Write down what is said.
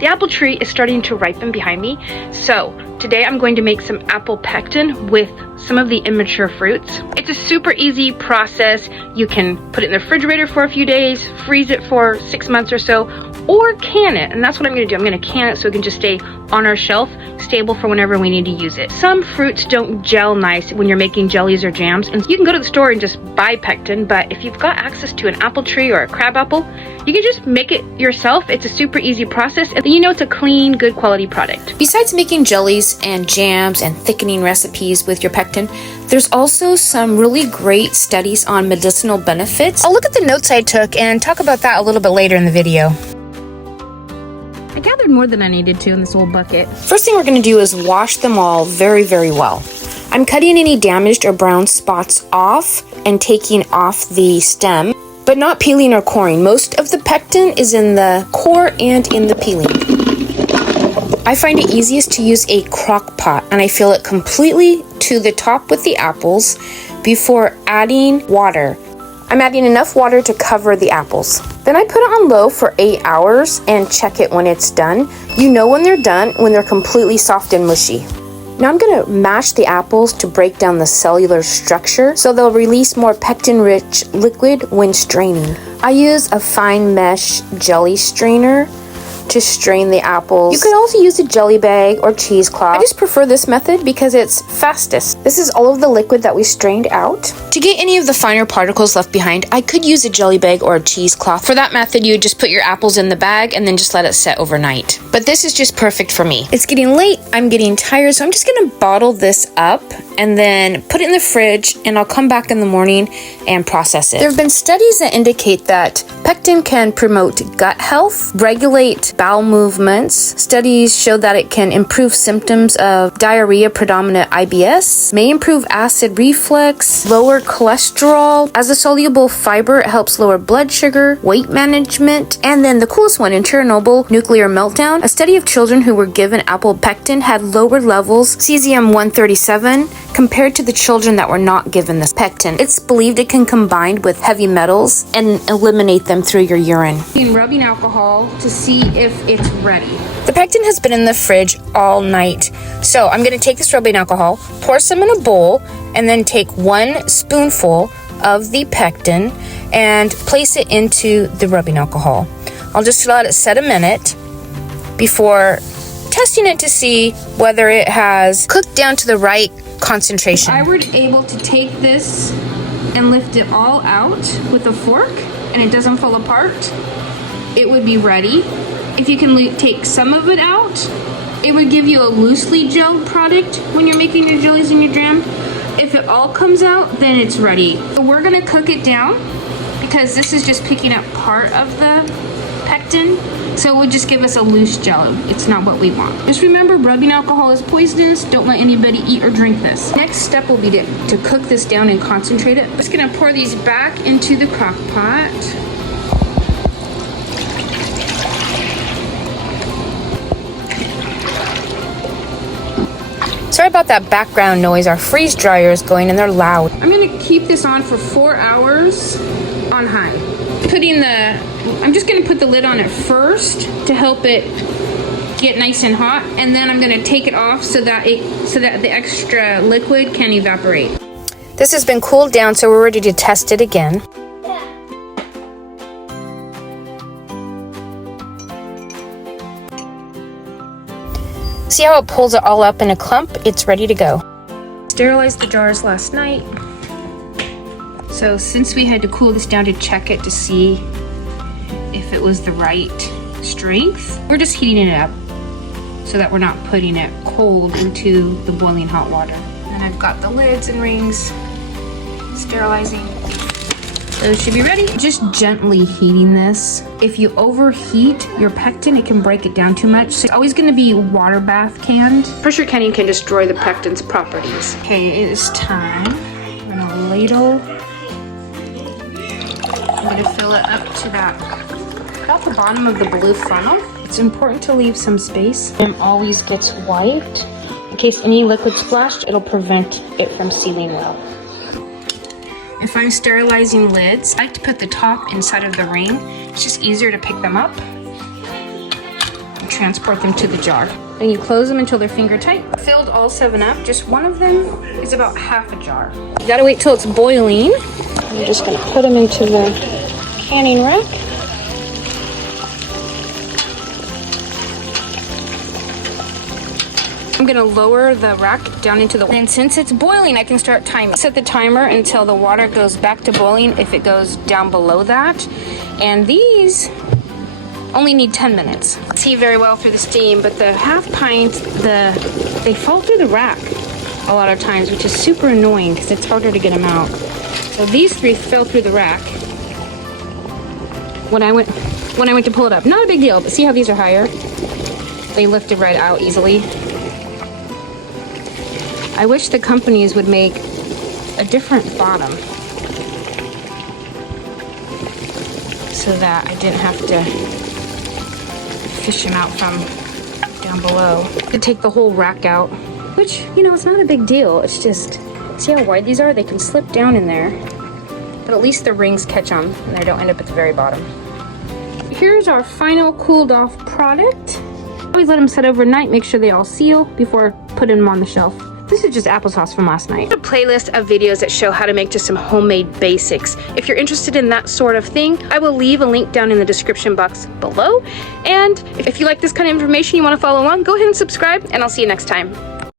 The apple tree is starting to ripen behind me, so today I'm going to make some apple pectin with some of the immature fruits. It's a super easy process. You can put it in the refrigerator for a few days, freeze it for 6 months or so, or can it, and that's what I'm going to do. I'm going to can it so it can just stay on our shelf, stable for whenever we need to use it. Some fruits don't gel nice when you're making jellies or jams, and you can go to the store and just buy pectin, but if you've got access to an apple tree or a crab apple, you can just make it yourself. It's a super easy process, and you know it's a clean, good quality product. Besides making jellies and jams and thickening recipes with your pectin, there's also some really great studies on medicinal benefits. I'll look at the notes I took and talk about that a little bit later in the video. I gathered more than I needed to in this old bucket. First thing we're going to do is wash them all very, very well. I'm cutting any damaged or brown spots off and taking off the stem, but not peeling or coring. Most of the pectin is in the core and in the peeling. I find it easiest to use a crock pot, and I fill it completely to the top with the apples before adding water. I'm adding enough water to cover the apples. Then I put it on low for 8 hours and check it when it's done. You know when they're done, when they're completely soft and mushy. Now I'm going to mash the apples to break down the cellular structure so they'll release more pectin-rich liquid when straining. I use a fine mesh jelly strainer to strain the apples. You could also use a jelly bag or cheesecloth. I just prefer this method because it's fastest. This is all of the liquid that we strained out. To get any of the finer particles left behind, I could use a jelly bag or a cheesecloth. For that method, you would just put your apples in the bag and then just let it set overnight. But this is just perfect for me. It's getting late, I'm getting tired, so I'm just gonna bottle this up and then put it in the fridge, and I'll come back in the morning and process it. There have been studies that indicate that pectin can promote gut health, regulate bowel movements. Studies show that it can improve symptoms of diarrhea predominant IBS, may improve acid reflux, lower cholesterol. As a soluble fiber, it helps lower blood sugar, weight management, and then the coolest one, in Chernobyl nuclear meltdown, a study of children who were given apple pectin had lower levels cesium-137 compared to the children that were not given this pectin. It's believed it can combine with heavy metals and eliminate them through your urine. Rubbing alcohol to see if it's ready. The pectin has been in the fridge all night. So I'm going to take this rubbing alcohol, pour some in a bowl, and then take 1 spoonful of the pectin and place it into the rubbing alcohol. I'll just let it set a minute before testing it to see whether it has cooked down to the right concentration. I were able to take this and lift it all out with a fork and it doesn't fall apart, it would be ready. If you can take some of it out, it would give you a loosely gelled product when you're making your jellies and your jam. If it all comes out, then it's ready. So we're gonna cook it down because this is just picking up part of the pectin, so it would just give us a loose jello. It's not what we want. Just remember, rubbing alcohol is poisonous. Don't let anybody eat or drink this. Next step will be to cook this down and concentrate it. I'm just gonna pour these back into the crock pot. Sorry about that background noise. Our freeze dryer is going and they're loud. I'm gonna keep this on for 4 hours on high. I'm just gonna put the lid on it first to help it get nice and hot, and then I'm gonna take it off so that the extra liquid can evaporate. This has been cooled down, so we're ready to test it again. See how it pulls it all up in a clump? It's ready to go. Sterilized the jars last night. So since we had to cool this down to check it to see if it was the right strength, we're just heating it up so that we're not putting it cold into the boiling hot water. And I've got the lids and rings sterilizing. Those should be ready. Just gently heating this. If you overheat your pectin, it can break it down too much. So it's always gonna be water bath canned. Pressure canning can destroy the pectin's properties. Okay, it is time. I'm gonna ladle. I'm gonna fill it up to about the bottom of the blue funnel. It's important to leave some space. It always gets wiped. In case any liquid splashed, it'll prevent it from sealing well. If I'm sterilizing lids, I like to put the top inside of the ring. It's just easier to pick them up. I'm transport them to the jar. And you close them until they're finger tight. Filled all 7-Up, just one of them is about half a jar. You gotta wait till it's boiling. I'm just gonna put them into the canning rack. I'm gonna lower the rack down into the water. And since it's boiling, I can start timing. Set the timer until the water goes back to boiling if it goes down below that. And these only need 10 minutes. See very well through the steam, but the half pint, they fall through the rack a lot of times, which is super annoying because it's harder to get them out. So these 3 fell through the rack when I went to pull it up. Not a big deal, but see how these are higher? They lifted right out easily. I wish the companies would make a different bottom so that I didn't have to fish them out from down below. To take the whole rack out, which, you know, it's not a big deal. It's just, see how wide these are? They can slip down in there, but at least the rings catch them and they don't end up at the very bottom. Here's our final cooled off product. Always let them set overnight, make sure they all seal before putting them on the shelf. This is just applesauce from last night. A playlist of videos that show how to make just some homemade basics. If you're interested in that sort of thing, I will leave a link down in the description box below. And if you like this kind of information, you want to follow along, go ahead and subscribe, and I'll see you next time.